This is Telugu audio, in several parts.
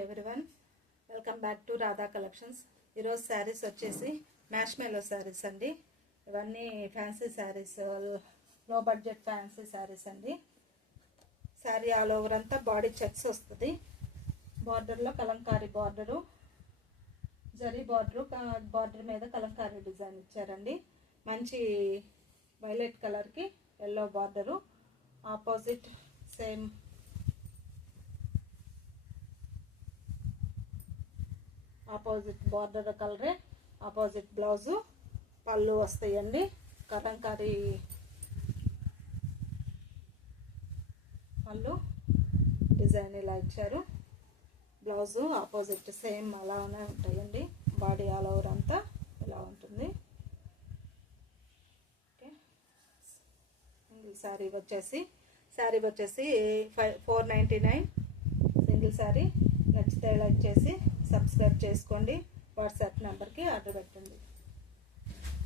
Everyone, welcome back to Radha collections. ఈరోజు శారీస్ వచ్చేసి మ్యాష్మెలో శారీస్ అండి. ఇవన్నీ ఫ్యాన్సీ శారీస్, లో బడ్జెట్ ఫ్యాన్సీ శారీస్ అండి. శారీ ఆల్ ఓవర్ అంతా బాడీ చెక్స్ వస్తుంది. బార్డర్లో Kalamkari border, zari border, border మీద కలంకారీ డిజైన్ ఇచ్చారండి. మంచి వైలెట్ కలర్కి yellow border, opposite same opposite border కలరే, ఆపోజిట్ బ్లౌజు, పళ్ళు వస్తాయండి. కలంకారీ పళ్ళు డిజైన్ ఇలా ఇచ్చారు. బ్లౌజు ఆపోజిట్ సేమ్ అలానే ఉంటాయండి. బాడీ ఆల్ ఓవర్ అంతా ఇలా ఉంటుంది. ఓకే, సింగిల్ శారీ వచ్చేసి 499 సింగిల్ శారీ. నచ్చితే లైక్ చేసి సబ్స్క్రైబ్ చేసుకోండి. వాట్సాప్ నెంబర్కి ఆర్డర్ పెట్టండి.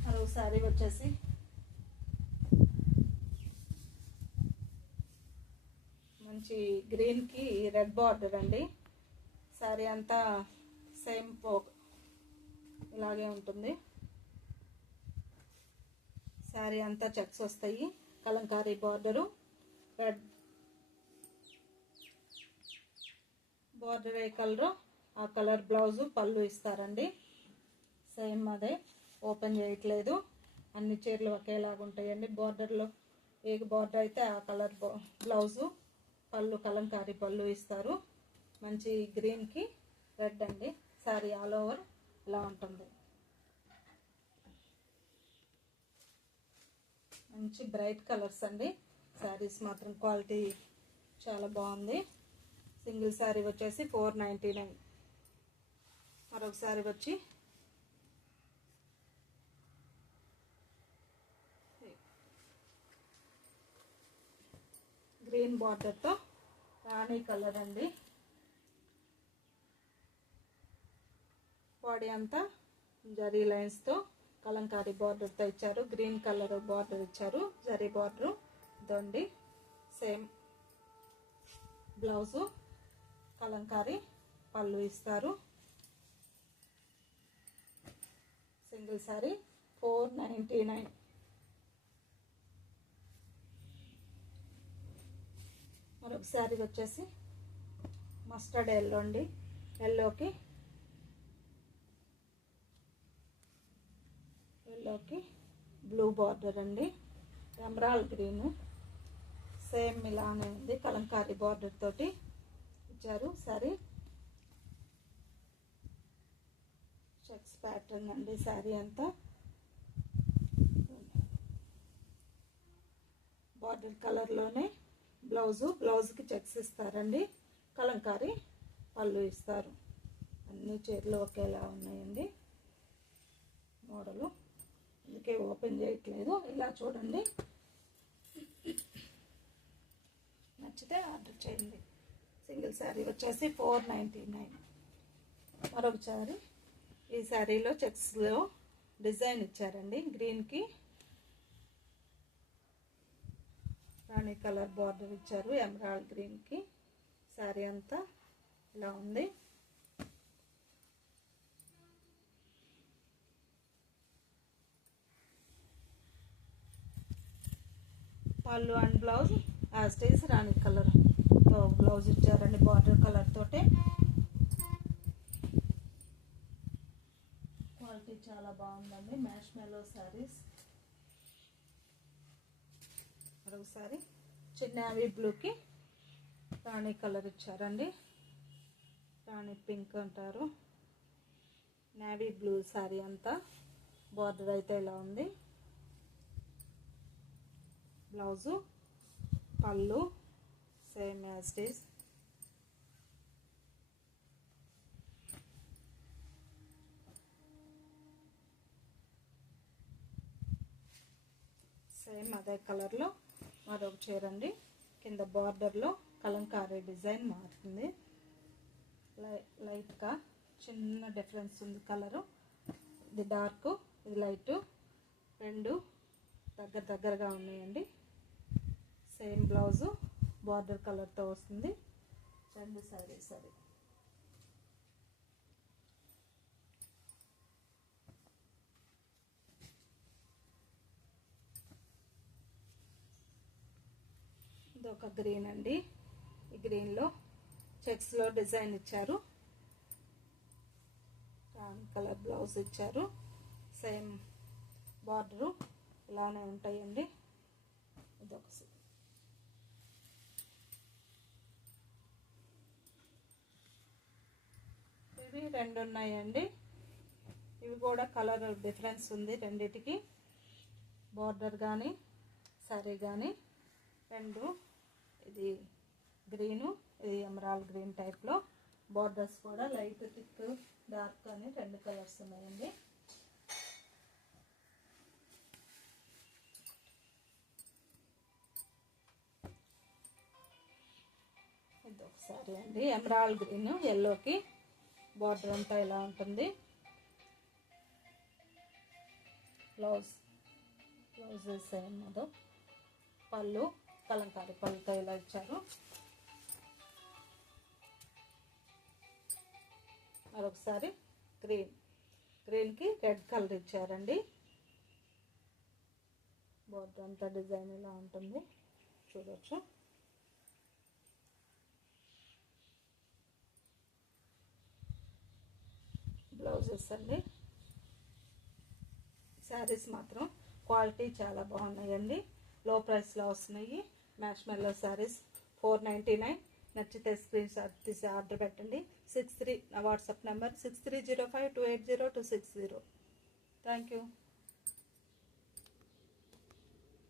మరో శారీ వచ్చేసి మంచి గ్రీన్కి రెడ్ బార్డర్ అండి. శారీ అంతా సేమ్ ఇలాగే ఉంటుంది. శారీ అంతా చెక్స్ వస్తాయి. కలంకారీ బార్డరు, రెడ్ బార్డర్ ఏ కలరు ఆ కలర్ బ్లౌజు, పళ్ళు ఇస్తారండి. సేమ్ అదే, ఓపెన్ చేయట్లేదు. అన్ని చీరలు ఒకేలాగా ఉంటాయండి. బార్డర్లో ఏ బార్డర్ అయితే ఆ కలర్ బ్లౌజు, పళ్ళు కలంకారీ పళ్ళు ఇస్తారు. మంచి గ్రీన్కి రెడ్ అండి. శారీ ఆల్ ఓవర్ ఇలా ఉంటుంది. మంచి బ్రైట్ కలర్స్ అండి. శారీస్ మాత్రం క్వాలిటీ చాలా బాగుంది. సింగిల్ శారీ వచ్చేసి 499. మరొక శారీ వచ్చి గ్రీన్ బార్డర్తో రాణి కలర్ అండి. బాడీ అంతా జరీ లైన్స్తో కలంకారీ బార్డర్తో ఇచ్చారు. గ్రీన్ కలర్ బార్డర్ ఇచ్చారు, జరీ బార్డరు ఇదండి. సేమ్ బ్లౌజు, కలంకారీ పళ్ళు ఇస్తారు. సింగిల్ శారీ 499. మరొక శారీ వచ్చేసి మస్టర్డ్ ఎల్లో అండి. ఎల్లోకి బ్లూ బార్డర్ అండి. ఎమరాల్డ్ గ్రీన్ సేమ్ ఇలానే ఉంది. కలంకారీ బార్డర్ తోటి ఇచ్చారు. శారీ చెక్స్ ప్యాటర్న్ అండి. శారీ అంతా బార్డర్ కలర్లోనే బ్లౌజ్కి చెక్స్ ఇస్తారండి. కలంకారీ పళ్ళు ఇస్తారు. అన్ని చీరలు ఒకేలా ఉన్నాయండి. మోడలు అందుకే ఓపెన్ చేయట్లేదు. ఇలా చూడండి, నచ్చితే ఆర్డర్ చేయండి. సింగిల్ శారీ వచ్చేసి 499. మరొక శారీ, ఈ శారీలో చెక్స్లో డిజైన్ ఇచ్చారండి. గ్రీన్కి రాణి కలర్ బార్డర్ ఇచ్చారు. ఎమరాల్డ్ గ్రీన్కి శారీ అంతా ఇలా ఉంది. పళ్ళు and blouse as it is Rani colour blouse ఇచ్చారండి. బార్డర్ కలర్ తోటే క్వాలిటీ చాలా బాగుందండి. మ్యాష్మెలో శారీస్. మరొకసారి చిన్న నేవీ బ్లూకి రాణి కలర్ ఇచ్చారండి. రాణి పింక్ అంటారు. నేవీ బ్లూ శారీ అంతా బార్డర్ అయితే ఇలా ఉంది. బ్లౌజు, పళ్ళు same as it is. Same అదే కలర్లో మరొక చీర అండి. కింద బార్డర్లో కలంకారీ డిజైన్ మారుతుంది. లైట్గా చిన్న డిఫరెన్స్ ఉంది కలరు. ఇది డార్క్, ఇది లైట్, రెండు దగ్గరగా ఉన్నాయండి. సేమ్ బ్లౌజు, బార్డర్ కలర్తో వస్తుంది. రెండు శారీస్ అది. ఒక గ్రీన్ అండి. ఈ గ్రీన్లో చెక్స్లో డిజైన్ ఇచ్చారు. టాన్ కలర్ బ్లౌజ్ ఇచ్చారు. సేమ్ బార్డరు ఇలానే ఉంటాయండి. ఇదొక ఇవి రెండు ఉన్నాయండి. ఇవి కూడా కలర్ డిఫరెన్స్ ఉంది రెండిటికి. బార్డర్ కానీ సారీ కానీ రెండు. ఇది గ్రీను, ఇది ఎమరాల్డ్ గ్రీన్ టైప్లో. బార్డర్స్ కూడా లైట్, థిక్, డార్క్ అని రెండు కలర్స్ ఉన్నాయండి. ఇది ఒకసారి అండి, ఎమరాల్డ్ గ్రీన్ ఎల్లోకి బార్డర్ అంతా ఇలా ఉంటుంది. బ్లౌజ్ సేమ్ అదో. పళ్ళు కలంకారీ పళ్ళుతో ఇలా ఇచ్చారు. మరొకసారి గ్రీన్కి రెడ్ కలర్ ఇచ్చారండి. బార్డర్ అంతా డిజైన్ ఇలా ఉంటుంది, చూడొచ్చు. బ్లౌజెస్ అండి. శారీస్ మాత్రం క్వాలిటీ చాలా బాగున్నాయండి. లో ప్రైస్లో వస్తున్నాయి. మ్యాష్మెల్లో శారీస్ 499. నచ్చితే స్క్రీన్ షాట్ తీసి ఆర్డర్ పెట్టండి. 63 నా వాట్సాప్ నెంబర్ 6305280260. Thank you.